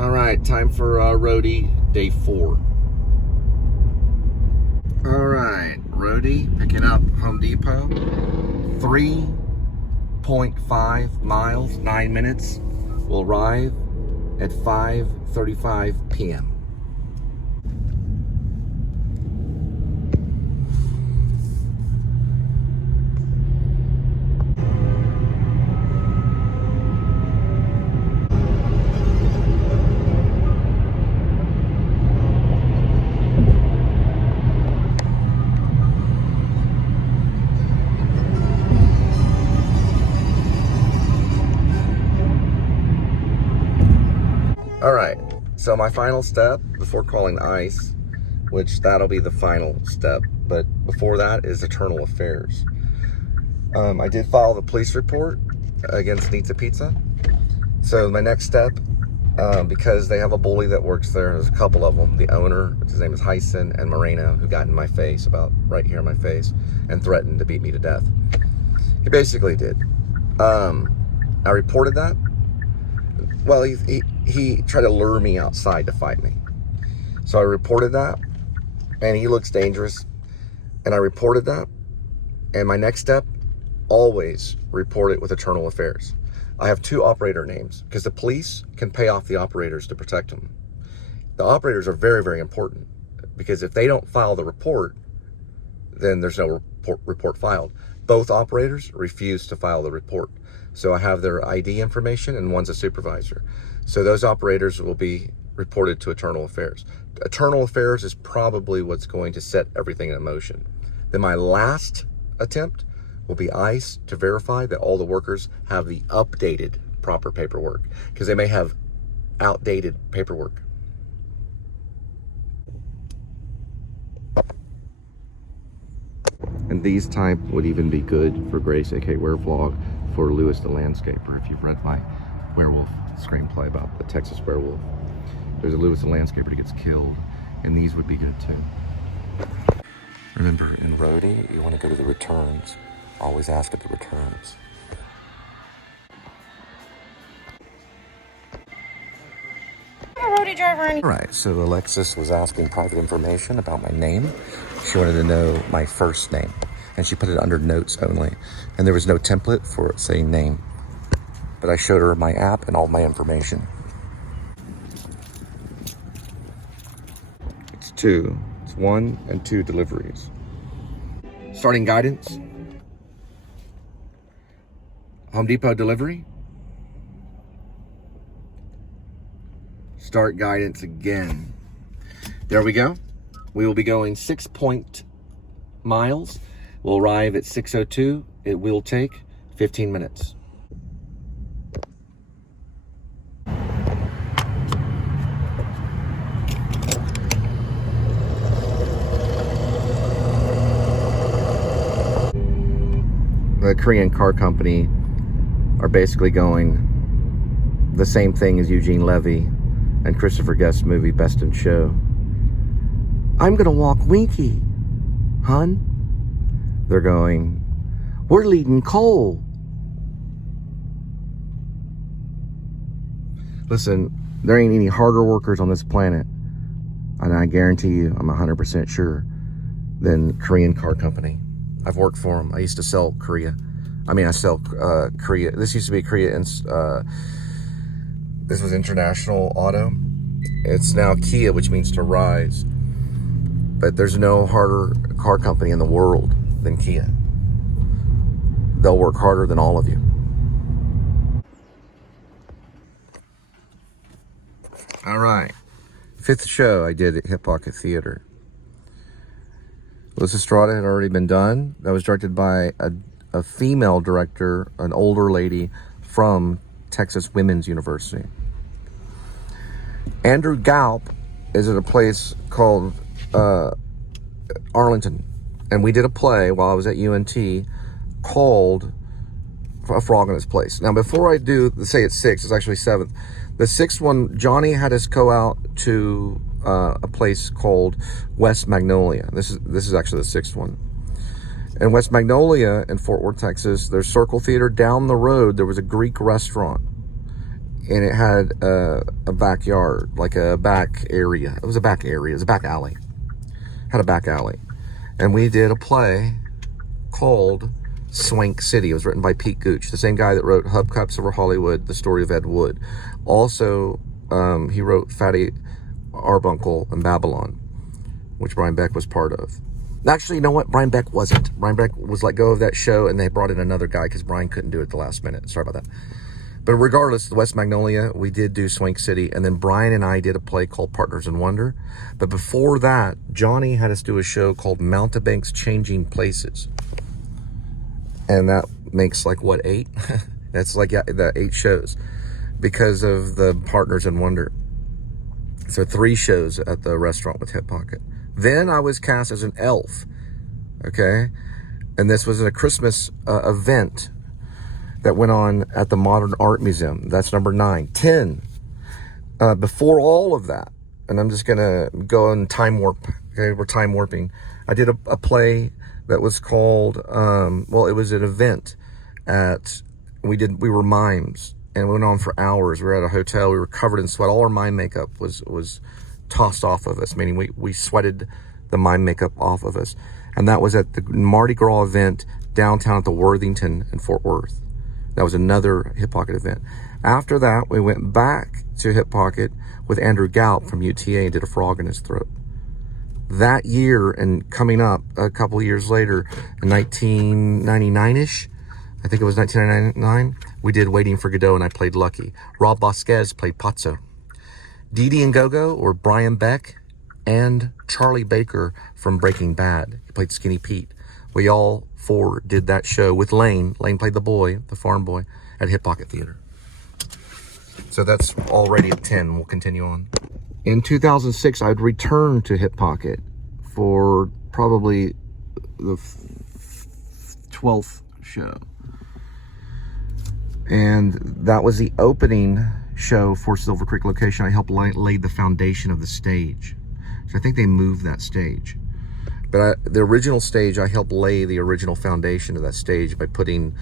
All right, time for Roadie, day 4. All right, Roadie, picking up Home Depot. 3.5 miles, 9 minutes. We'll arrive at 5:35 p.m. All right, so my final step before calling ICE, which that'll be the final step, but before that is Eternal Affairs. I did file the police report against Nizza Pizza. So my next step, because they have a bully that works there, there's a couple of them, the owner, his name is Hyson, and Moreno, who got in my face, about right here in my face, and threatened to beat me to death. He basically did. I reported that. Well, he tried to lure me outside to fight me. So I reported that, and he looks dangerous, and I reported that. And my next step, always report it with Eternal Affairs. I have 2 operator names, because the police can pay off the operators to protect them. The operators are very, very important, because if they don't file the report, then there's no report filed. Both operators refuse to file the report. So I have their ID information, and one's a supervisor. So those operators will be reported to Eternal Affairs. Eternal Affairs is probably what's going to set everything in motion. Then my last attempt will be ICE to verify that all the workers have the updated proper paperwork, because they may have outdated paperwork. And these type would even be good for Grace, aka Were Vlog, for Lewis the Landscaper. If you've read my werewolf screenplay about the Texas werewolf, there's a Lewis the Landscaper that gets killed, and these would be good too. Remember, in Roadie, you want to go to the returns. Always ask at the returns. I'm a roadie driver. All right, so Alexis was asking private information about my name. She wanted to know my first name, and she put it under notes only. And there was no template for saying name. But I showed her my app and all my information. It's 2. It's 1 and 2 deliveries. Starting guidance. Home Depot delivery. Start guidance again. There we go. We will be going 6 miles. We'll arrive at 6:02. It will take 15 minutes. The Korean car company are basically going the same thing as Eugene Levy and Christopher Guest's movie Best in Show. I'm gonna walk Winky, hun. They're going, we're leading Cole. Listen, there ain't any harder workers on this planet, and I guarantee you, I'm 100% sure, than Korean car company. I've worked for them. I used to sell Korea. I sell Korea. This used to be Korea, and this was International Auto. It's now Kia, which means to rise. But there's no harder car company in the world than Kia. They'll work harder than all of you. All right. 5th show I did at Hip Pocket Theater. Los Estrada had already been done. That was directed by a female director, an older lady from Texas Women's University. Andrew Galp is at a place called Arlington, and we did a play while I was at UNT called A Frog in Its Place. Now, before I do say it's 6, it's actually 7th. The 6th one, Johnny had us go out to a place called West Magnolia. This is actually the 6th one. In West Magnolia in Fort Worth, Texas, there's Circle Theater. Down the road, there was a Greek restaurant. and it had a backyard, like a back area. It was a back area. It was a back alley. Had a back alley. And we did a play called Swank City. It was written by Pete Gooch, the same guy that wrote Hubcaps Over Hollywood, The Story of Ed Wood. Also, he wrote Fatty Arbuncle and Babylon, which Brian Beck was part of. Actually, you know what? Brian Beck wasn't. Brian Beck was let go of that show, and they brought in another guy because Brian couldn't do it at the last minute. Sorry about that. But regardless, the West Magnolia, we did do Swank City, and then Brian and I did a play called Partners in Wonder. But before that, Johnny had us do a show called Mountebank's Changing Places. And that makes like, what, 8? That's like, yeah, the 8 shows because of the Partners in Wonder. So 3 shows at the restaurant with Hip Pocket. Then I was cast as an elf, okay? And this was a Christmas event that went on at the Modern Art Museum. That's number 9. 10. Before all of that, and I'm just gonna go in time warp, okay? We're time warping. I did a play that was called, well, it was an event we were mimes, and we went on for hours. We were at a hotel, we were covered in sweat. All our mime makeup was tossed off of us, meaning we sweated the mime makeup off of us. And that was at the Mardi Gras event downtown at the Worthington in Fort Worth. That was another Hip Pocket event. After that, we went back to Hip Pocket with Andrew Galp from UTA and did a frog in his throat. That year, and coming up a couple of years later, in 1999-ish, I think it was 1999, we did Waiting for Godot, and I played Lucky. Rob Bosquez played Pazzo. Didi and Gogo, or Brian Beck, and Charlie Baker from Breaking Bad. He played Skinny Pete. We all 4 did that show with Lane. Lane played the boy, the farm boy, at Hip Pocket Theater. So that's already at 10. We'll continue on. In 2006, I'd returned to Hip Pocket for probably the 12th show. And that was the opening show for Silver Creek location. I helped lay the foundation of the stage. So I think they moved that stage. But the original stage, I helped lay the original foundation of that stage by putting,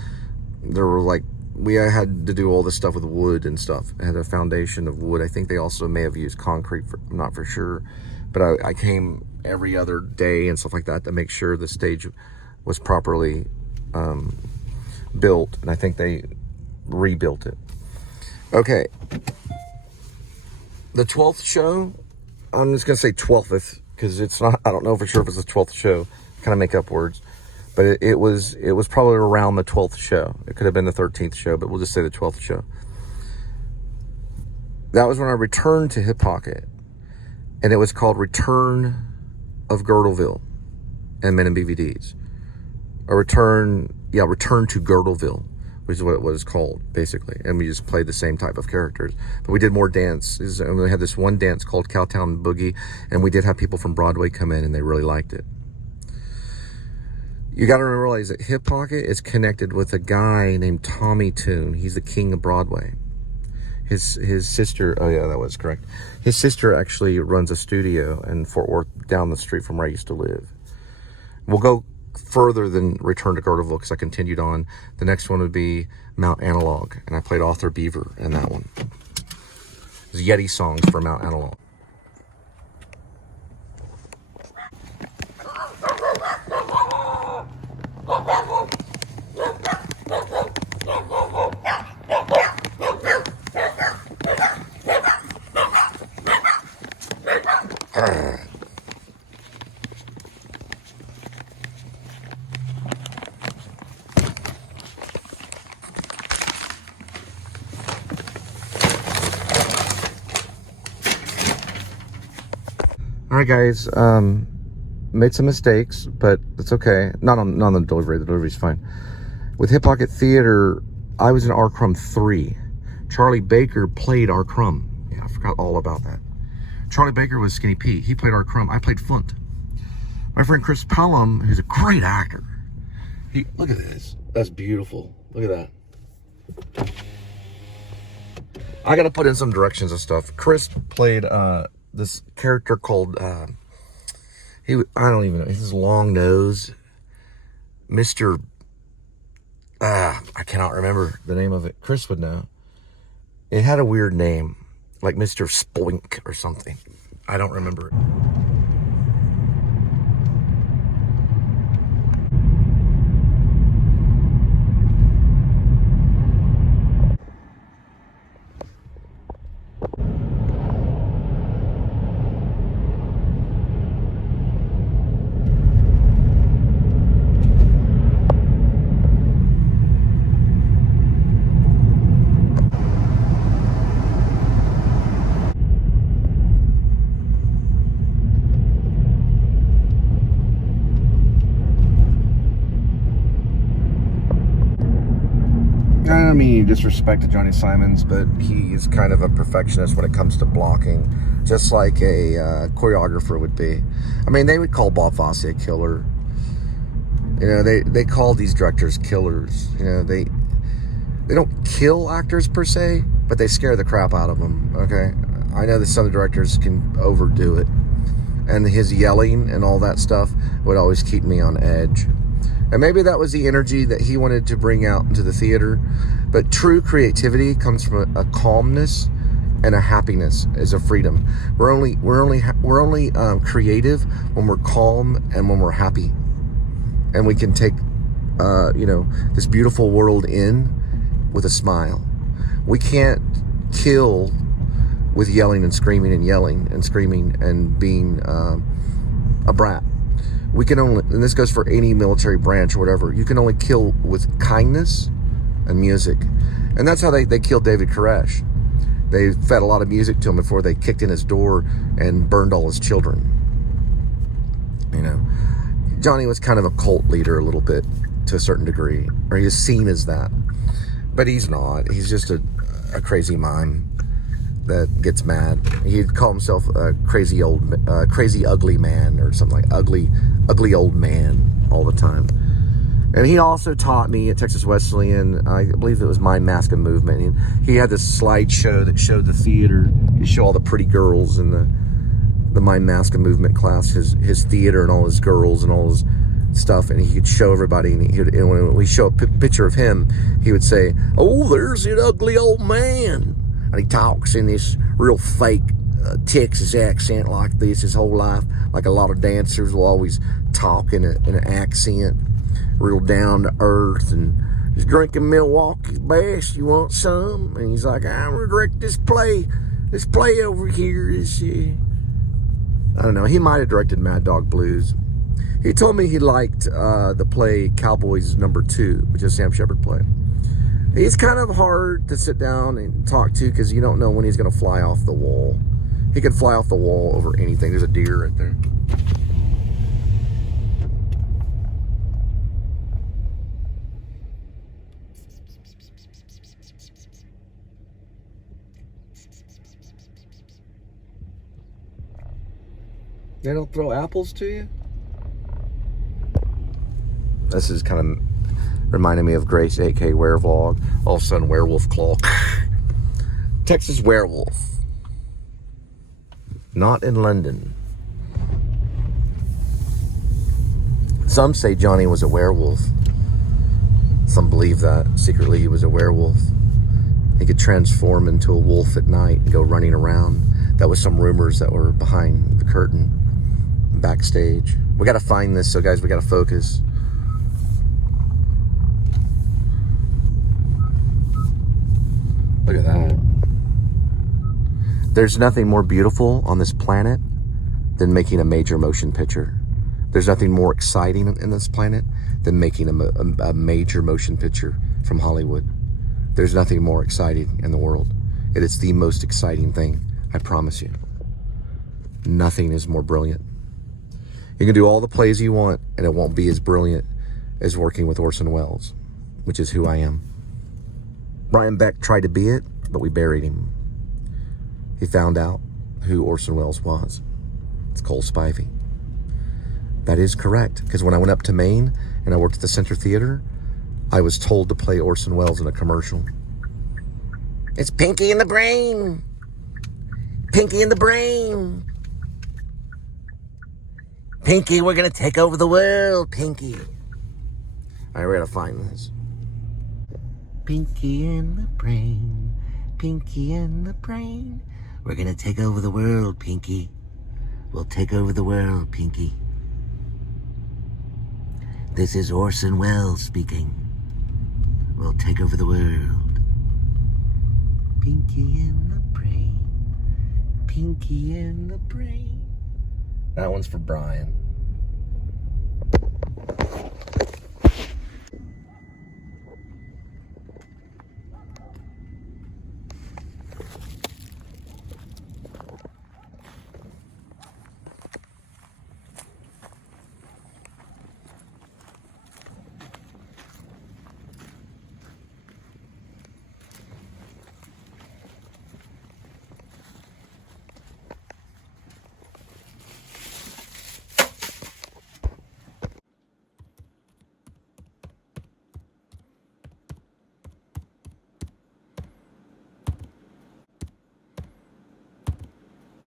I had to do all this stuff with wood and stuff. I had a foundation of wood. I think they also may have used concrete, I'm not for sure. But I came every other day and stuff like that to make sure the stage was properly built. And I think they rebuilt it. Okay. The 12th show, I'm just going to say 12th because it's not, I don't know for sure if it's the 12th show. Kind of make up words. But it was probably around the 12th show. It could have been the 13th show, but we'll just say the 12th show. That was when I returned to Hip Pocket. And it was called Return of Girdleville and Men in BVDs. Return to Girdleville, which is what it was called, basically. And we just played the same type of characters. But we did more dances. And we had this one dance called Cowtown Boogie. And we did have people from Broadway come in, and they really liked it. You got to realize that Hip Pocket is connected with a guy named Tommy Toon. He's the king of Broadway. His sister, oh yeah, that was correct. His sister actually runs a studio in Fort Worth down the street from where I used to live. We'll go further than Return to Girdleville because I continued on. The next one would be Mount Analog, and I played Arthur Beaver in that one. It was Yeti songs for Mount Analog. All right, guys, made some mistakes, but it's okay. Not on the delivery. The delivery's fine. With Hip Pocket Theater, I was in R. Crumb 3. Charlie Baker played R. Crumb. Yeah, I forgot all about that. Charlie Baker was Skinny Pete. He played R. Crumb. I played Funt. My friend Chris Pelham, who's a great actor. Look at this. That's beautiful. Look at that. I got to put in some directions and stuff. Chris played this character called I don't even know, his long nose, Mr. I cannot remember the name of it. Chris would know. It had a weird name, like Mr. Spoink or something. I don't remember it. I don't mean disrespect to Johnny Simons, but he is kind of a perfectionist when it comes to blocking, just like a choreographer would be. I mean, they would call Bob Fosse a killer. You know, they call these directors killers. You know, they don't kill actors per se, but they scare the crap out of them, okay? I know that some directors can overdo it, and his yelling and all that stuff would always keep me on edge. And maybe that was the energy that he wanted to bring out into the theater. But true creativity comes from a calmness and a happiness, as a freedom. We're only creative when we're calm and when we're happy, and we can take this beautiful world in with a smile. We can't kill with yelling and screaming and yelling and screaming and being a brat. We can only, and this goes for any military branch or whatever, you can only kill with kindness and music. And that's how they killed David Koresh. They fed a lot of music to him before they kicked in his door and burned all his children. You know, Johnny was kind of a cult leader a little bit, to a certain degree, or he is seen as that. But he's not. He's just a crazy mime that gets mad. He'd call himself a crazy ugly man, or something like ugly old man all the time. And he also taught me at Texas Wesleyan, I believe it was Mind, Mask, and Movement. And he had this slideshow that showed the theater. He'd show all the pretty girls in the Mind, Mask, and Movement class, his theater and all his girls and all his stuff, and he could show everybody, and when we show a picture of him, he would say, "Oh, there's an ugly old man." And he talks in this real fake Texas accent like this his whole life, like a lot of dancers will always talk in an accent, real down to earth, and he's drinking Milwaukee's best. You want some? And he's like, "I'm gonna direct this play. This play over here is, I don't know." He might have directed Mad Dog Blues. He told me he liked the play Cowboys #2, which is a Sam Shepard play. He's kind of hard to sit down and talk to because you don't know when he's going to fly off the wall. He can fly off the wall over anything. There's a deer right there. They don't throw apples to you? This is kind of reminding me of Grace, a.k.a. Werevlog. All of a sudden, Werewolf Claw. Texas Werewolf. Not in London. Some say Johnny was a werewolf. Some believe that secretly he was a werewolf. He could transform into a wolf at night and go running around. That was some rumors that were behind the curtain, backstage. We got to find this, so guys, we got to focus. Look at that. There's nothing more beautiful on this planet than making a major motion picture. There's nothing more exciting in this planet than making a major motion picture from Hollywood. There's nothing more exciting in the world. It is the most exciting thing, I promise you. Nothing is more brilliant. You can do all the plays you want, and it won't be as brilliant as working with Orson Welles, which is who I am. Brian Beck tried to be it, but we buried him. He found out who Orson Welles was. It's Cole Spivey. That is correct, because when I went up to Maine and I worked at the Center Theater, I was told to play Orson Welles in a commercial. It's Pinky in the Brain. Pinky in the Brain. Pinky, we're going to take over the world, Pinky. All right, we're going to find this. Pinky in the Brain. Pinky and the brain. We're gonna take over the world, Pinky. We'll take over the world, Pinky. This is Orson Welles speaking. We'll take over the world. Pinky and the brain. Pinky and the brain. That one's for Brian.